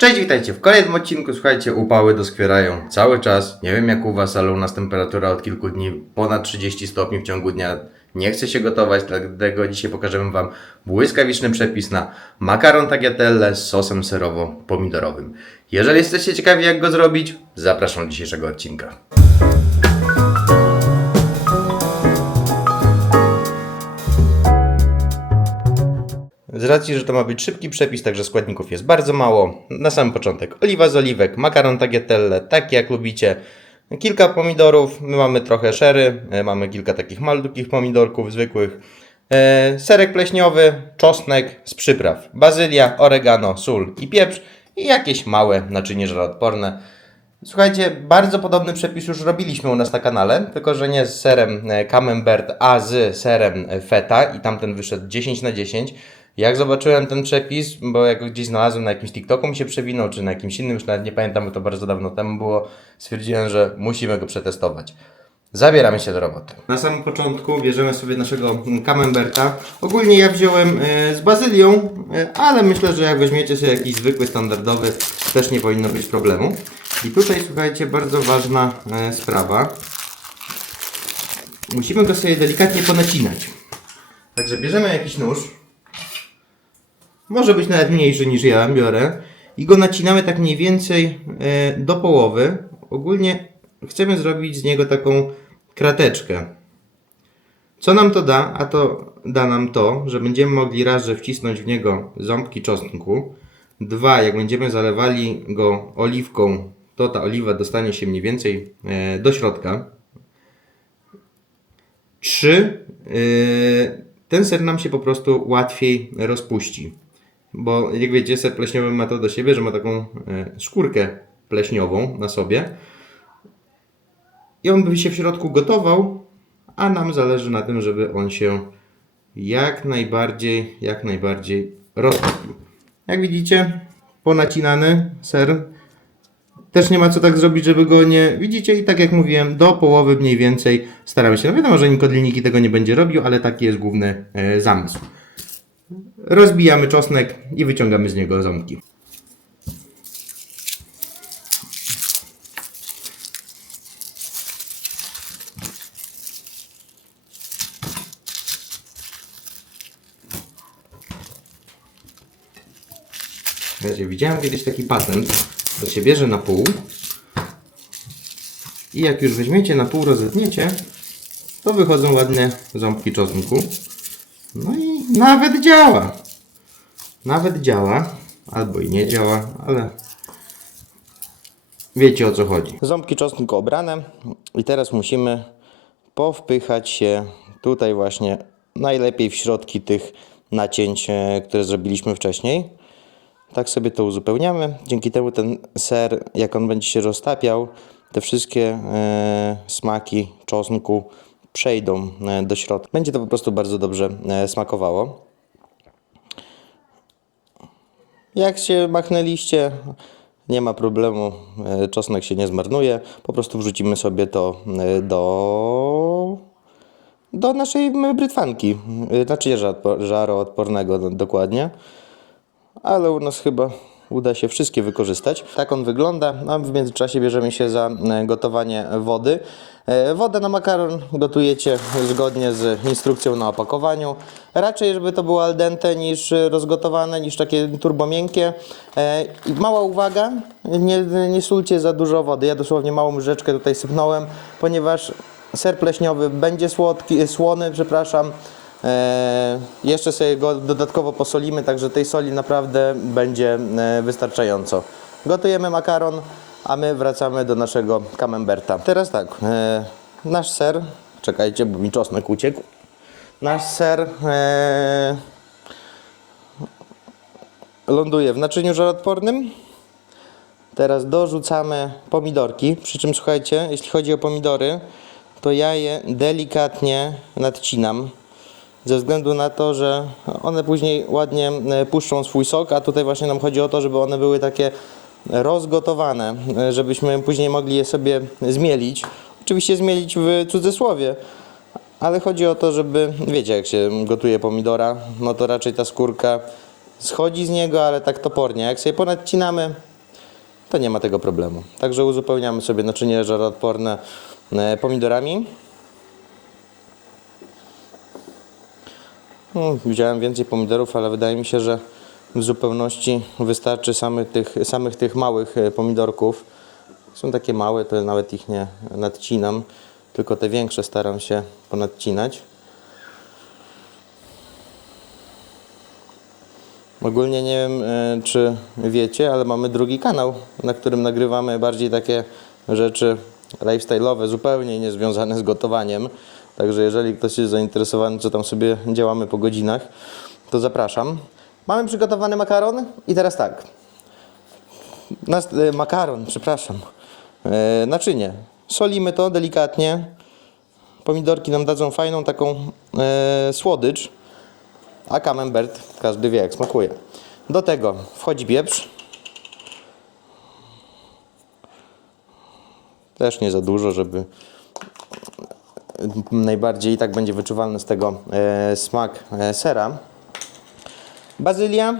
Cześć, witajcie w kolejnym odcinku. Słuchajcie, upały doskwierają cały czas. Nie wiem jak u Was, ale u nas temperatura od kilku dni ponad 30 stopni w ciągu dnia. Nie chce się gotować, dlatego dzisiaj pokażemy Wam błyskawiczny przepis na makaron tagliatelle z sosem serowo-pomidorowym. Jeżeli jesteście ciekawi jak go zrobić, zapraszam do dzisiejszego odcinka. Z racji, że to ma być szybki przepis, także składników jest bardzo mało. Na sam początek oliwa z oliwek, makaron tagliatelle, taki jak lubicie. Kilka pomidorów, my mamy trochę szery, e, mamy kilka takich malutkich pomidorków zwykłych. E, serek pleśniowy, czosnek z przypraw, bazylia, oregano, sól i pieprz i jakieś małe naczynie żaroodporne. Słuchajcie, bardzo podobny przepis już robiliśmy u nas na kanale, tylko że nie z serem e, camembert, a z serem feta i tamten wyszedł 10 na 10. Jak zobaczyłem ten przepis, bo jak gdzieś znalazłem na jakimś TikToku mi się przewinął, czy na jakimś innym, już nawet nie pamiętam, bo to bardzo dawno temu było, stwierdziłem, że musimy go przetestować. Zabieramy się do roboty. Na samym początku bierzemy sobie naszego camemberta. Ogólnie ja wziąłem e, z bazylią, e, ale myślę, że jak weźmiecie sobie jakiś zwykły, standardowy, też nie powinno być problemu. I tutaj słuchajcie, bardzo ważna e, sprawa. Musimy go sobie delikatnie ponacinać. Także bierzemy jakiś nóż. Może być nawet mniejszy niż ja biorę. I go nacinamy tak mniej więcej e, do połowy. Ogólnie chcemy zrobić z niego taką krateczkę. Co nam to da? A to da nam to, że będziemy mogli raz, że wcisnąć w niego ząbki czosnku. Dwa, jak będziemy zalewali go oliwką, to ta oliwa dostanie się mniej więcej e, do środka. Trzy, e, ten ser nam się po prostu łatwiej rozpuści. Bo jak wiecie, ser pleśniowy ma to do siebie, że ma taką e, skórkę pleśniową na sobie. I on by się w środku gotował, a nam zależy na tym, żeby on się jak najbardziej, jak najbardziej roztopił. Jak widzicie, ponacinany ser. Też nie ma co tak zrobić, żeby go nie... Widzicie? I tak jak mówiłem, do połowy mniej więcej staramy się. No wiadomo, że Nikodliniki tego nie będzie robił, ale taki jest główny e, zamysł. Rozbijamy czosnek i wyciągamy z niego ząbki. Widziałem kiedyś taki patent, że się bierze na pół i jak już weźmiecie na pół, rozetniecie, to wychodzą ładne ząbki czosnku. No i nawet działa. Nawet działa. Albo i nie działa, ale wiecie o co chodzi. Ząbki czosnku obrane i teraz musimy powpychać się tutaj właśnie najlepiej w środki tych nacięć, e, które zrobiliśmy wcześniej. Tak sobie to uzupełniamy. Dzięki temu ten ser, jak on będzie się roztapiał, te wszystkie e, smaki czosnku przejdą e, do środka. Będzie to po prostu bardzo dobrze e, smakowało. Jak się machnęliście, nie ma problemu, e, czosnek się nie zmarnuje. Po prostu wrzucimy sobie to do, do naszej brytwanki, żaroodpo- żaroodpornego do- dokładnie ale u nas chyba uda się wszystkie wykorzystać. Tak on wygląda, w międzyczasie bierzemy się za e, gotowanie wody. E, Wodę na makaron gotujecie zgodnie z instrukcją na opakowaniu. Raczej, żeby to było al dente niż rozgotowane, niż takie turbo miękkie. E, mała uwaga, nie, nie sulcie za dużo wody. Ja dosłownie małą łyżeczkę tutaj sypnąłem, ponieważ ser pleśniowy będzie słodki, słony, przepraszam. E, jeszcze sobie go dodatkowo posolimy, także tej soli naprawdę będzie e, wystarczająco. Gotujemy makaron, a my wracamy do naszego camemberta. Teraz tak, e, nasz ser, czekajcie, bo mi czosnek uciekł. Nasz ser ląduje w naczyniu żaroodpornym. Teraz dorzucamy pomidorki, przy czym słuchajcie, jeśli chodzi o pomidory, to ja je delikatnie nadcinam ze względu na to, że one później ładnie e, puszczą swój sok, a tutaj właśnie nam chodzi o to, żeby one były takie rozgotowane, e, żebyśmy później mogli je sobie zmielić. Oczywiście zmielić w cudzysłowie, ale chodzi o to, żeby, wiecie jak się gotuje pomidora, no to raczej ta skórka schodzi z niego, ale tak topornie. Jak sobie ponadcinamy, to nie ma tego problemu. Także uzupełniamy sobie naczynie żaroodporne e, pomidorami. No, wziąłem więcej pomidorów, ale wydaje mi się, że w zupełności wystarczy samych tych, samych tych małych e, pomidorków. Są takie małe, to nawet ich nie nadcinam, tylko te większe staram się ponadcinać. Ogólnie nie wiem, e, czy wiecie, ale mamy drugi kanał, na którym nagrywamy bardziej takie rzeczy lifestyle'owe, zupełnie niezwiązane z gotowaniem. Także jeżeli ktoś jest zainteresowany, co tam sobie działamy po godzinach, to zapraszam. Mamy przygotowany makaron i teraz tak. Nas, e, makaron, przepraszam. E, naczynie. Solimy to delikatnie. Pomidorki nam dadzą fajną taką e, słodycz. A camembert każdy wie jak smakuje. Do tego wchodzi pieprz. Też nie za dużo, żeby najbardziej i tak będzie wyczuwalny z tego e, smak e, sera. Bazylia.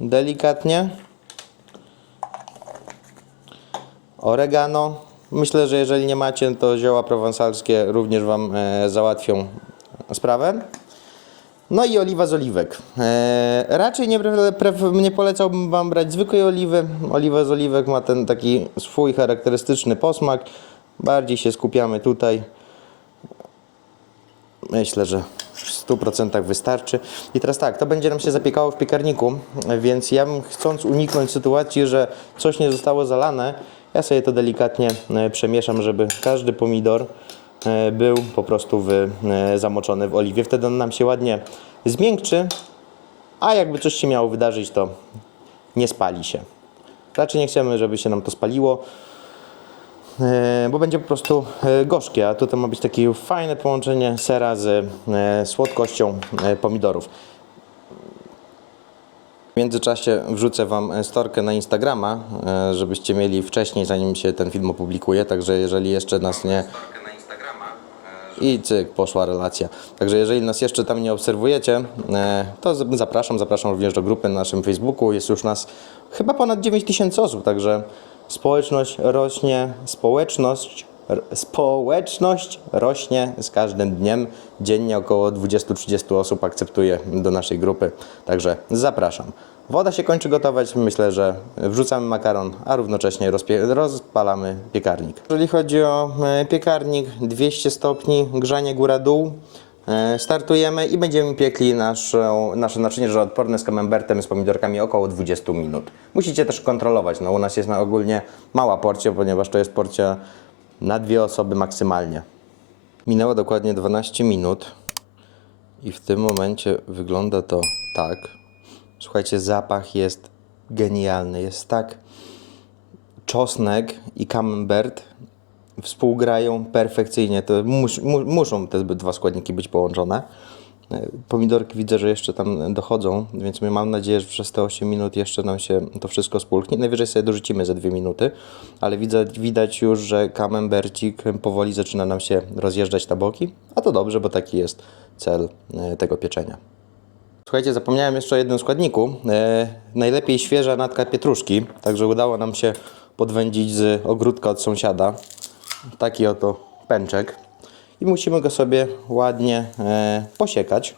Delikatnie. Oregano. Myślę, że jeżeli nie macie, to zioła prowansalskie również Wam e, załatwią sprawę. No i oliwa z oliwek. Raczej nie, nie polecałbym Wam brać zwykłej oliwy. Oliwa z oliwek ma ten taki swój charakterystyczny posmak. Bardziej się skupiamy tutaj. Myślę, że w 100% wystarczy. I teraz tak, to będzie nam się zapiekało w piekarniku, więc ja bym chcąc uniknąć sytuacji, że coś nie zostało zalane, ja sobie to delikatnie e, przemieszam, żeby każdy pomidor e, był po prostu w, e, zamoczony w oliwie. Wtedy on nam się ładnie zmiękczy, a jakby coś się miało wydarzyć, to nie spali się. Raczej nie chcemy, żeby się nam to spaliło, bo będzie po prostu e, gorzkie, a tutaj ma być takie fajne połączenie sera z e, słodkością e, pomidorów. W międzyczasie wrzucę Wam storkę na Instagrama, e, żebyście mieli wcześniej, zanim się ten film opublikuje. Także jeżeli jeszcze nas nie. I cyk, poszła relacja. Także jeżeli nas jeszcze tam nie obserwujecie, e, to zapraszam, zapraszam również do grupy na naszym Facebooku. Jest już nas chyba ponad 9 tysięcy osób, także społeczność rośnie, społeczność, społeczność rośnie z każdym dniem. Dziennie około 20-30 osób akceptuje do naszej grupy, także zapraszam. Woda się kończy gotować, myślę, że wrzucamy makaron, a równocześnie rozpalamy piekarnik. Jeżeli chodzi o e, piekarnik, 200 stopni, grzanie góra-dół, startujemy i będziemy piekli nasze naczynie żaroodporne z camembertem, z pomidorkami około 20 minut. Musicie też kontrolować, no u nas jest na ogólnie mała porcja, ponieważ to jest porcja na dwie osoby maksymalnie. Minęło dokładnie 12 minut i w tym momencie wygląda to tak. Słuchajcie, zapach jest genialny. Jest tak. Czosnek i camembert współgrają perfekcyjnie. To mus, mu, muszą te dwa składniki być połączone. E, Pomidorki widzę, że jeszcze tam dochodzą, więc mam nadzieję, że przez te 8 minut jeszcze nam się to wszystko spulchnie. Najwyżej sobie dorzucimy ze 2 minuty, ale widać, widać już, że camembercik powoli zaczyna nam się rozjeżdżać na boki, a to dobrze, bo taki jest cel e, tego pieczenia. Słuchajcie, zapomniałem jeszcze o jednym składniku. E, najlepiej świeża natka pietruszki, także udało nam się podwędzić z ogródka od sąsiada. Taki oto pęczek. I musimy go sobie ładnie e, posiekać.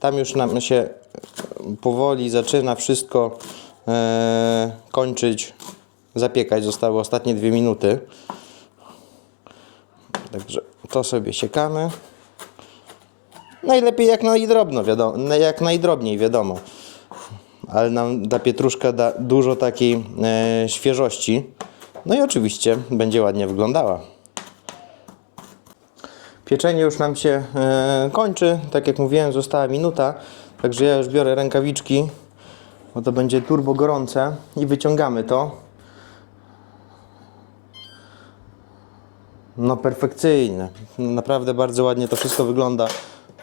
Tam już nam się powoli zaczyna wszystko e, kończyć, zapiekać. Zostały ostatnie dwie minuty. Także to sobie siekamy. Najlepiej jak najdrobno, wiadomo, jak najdrobniej, wiadomo. Ale nam ta pietruszka da dużo takiej e, świeżości. No i oczywiście będzie ładnie wyglądała. Pieczenie już nam się e, kończy. Tak jak mówiłem, została minuta. Także ja już biorę rękawiczki, bo to będzie turbo gorące i wyciągamy to. No perfekcyjne. Naprawdę bardzo ładnie to wszystko wygląda.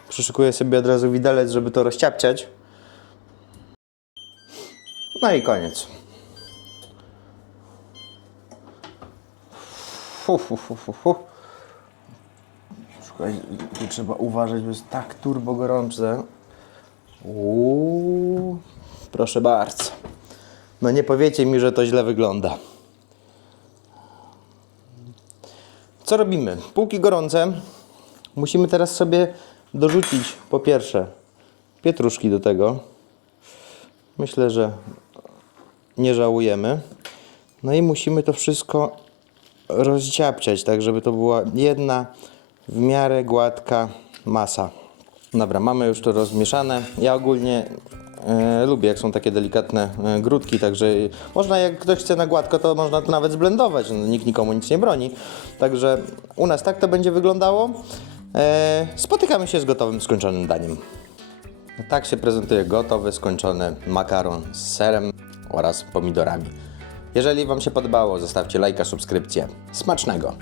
Przyszykuję sobie od razu widelec, żeby to rozciapciać. No i koniec. Fu, fu, fu, fu, fu. Słuchaj, tu trzeba uważać, bo jest tak turbo gorące. Uuu, proszę bardzo. No nie powiecie mi, że to źle wygląda. Co robimy? Półki gorące. Musimy teraz sobie dorzucić po pierwsze pietruszki do tego. Myślę, że nie żałujemy. No i musimy to wszystko rozciapciać, tak żeby to była jedna w miarę gładka masa. Dobra, mamy już to rozmieszane. Ja ogólnie e, lubię, jak są takie delikatne e, grudki, także można, jak ktoś chce na gładko, to można to nawet zblendować. No, nikt nikomu nic nie broni. Także u nas tak to będzie wyglądało. E, spotykamy się z gotowym, skończonym daniem. Tak się prezentuje gotowy, skończony makaron z serem oraz pomidorami. Jeżeli Wam się podobało, zostawcie lajka, subskrypcję. Smacznego!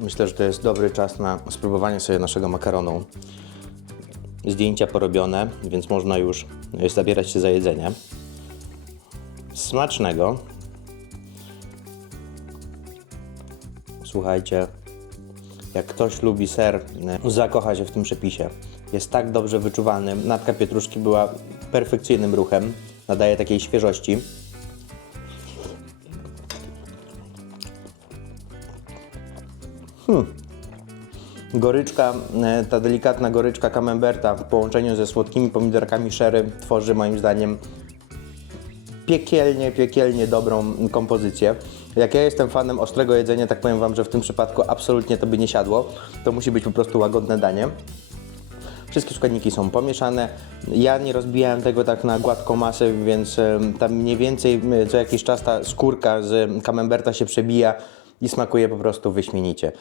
Myślę, że to jest dobry czas na spróbowanie sobie naszego makaronu. Zdjęcia porobione, więc można już zabierać się za jedzenie. Smacznego. Słuchajcie, jak ktoś lubi ser, e, zakocha się w tym przepisie. Jest tak dobrze wyczuwalny. Natka pietruszki była perfekcyjnym ruchem. Nadaje takiej świeżości. Goryczka, e, ta delikatna goryczka camemberta w połączeniu ze słodkimi pomidorkami sherry tworzy moim zdaniem piekielnie, piekielnie dobrą kompozycję. Jak ja jestem fanem ostrego jedzenia, tak powiem Wam, że w tym przypadku absolutnie to by nie siadło. To musi być po prostu łagodne danie. Wszystkie składniki są pomieszane. Ja nie rozbijałem tego tak na gładką masę, więc tam mniej więcej co jakiś czas ta skórka z camemberta się przebija i smakuje po prostu wyśmienicie.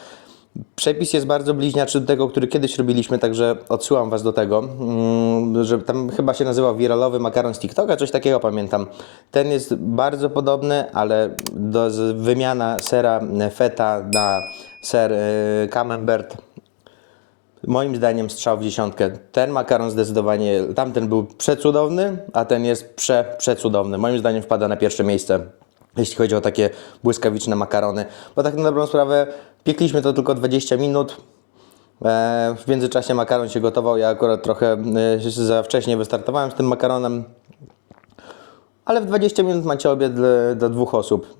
Przepis jest bardzo bliźniaczy do tego, który kiedyś robiliśmy, także odsyłam Was do tego, mm, że tam chyba się nazywał wiralowy makaron z TikToka, coś takiego pamiętam. Ten jest bardzo podobny, ale do, wymiana sera feta na ser y, camembert Moim zdaniem strzał w dziesiątkę. Ten makaron zdecydowanie, tamten był przecudowny, a ten jest prze, przecudowny. Moim zdaniem wpada na pierwsze miejsce, jeśli chodzi o takie błyskawiczne makarony. Bo tak na dobrą sprawę piekliśmy to tylko 20 minut. E, w międzyczasie makaron się gotował. Ja akurat trochę e, za wcześnie wystartowałem z tym makaronem. Ale w 20 minut macie obiad dla- dwóch osób.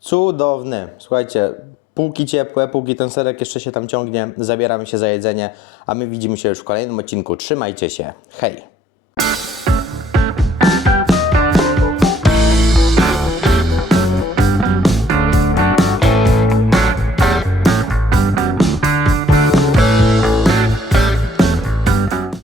Cudowny. Słuchajcie, półki ciepłe, póki ten serek jeszcze się tam ciągnie, zabieramy się za jedzenie, a my widzimy się już w kolejnym odcinku. Trzymajcie się. Hej!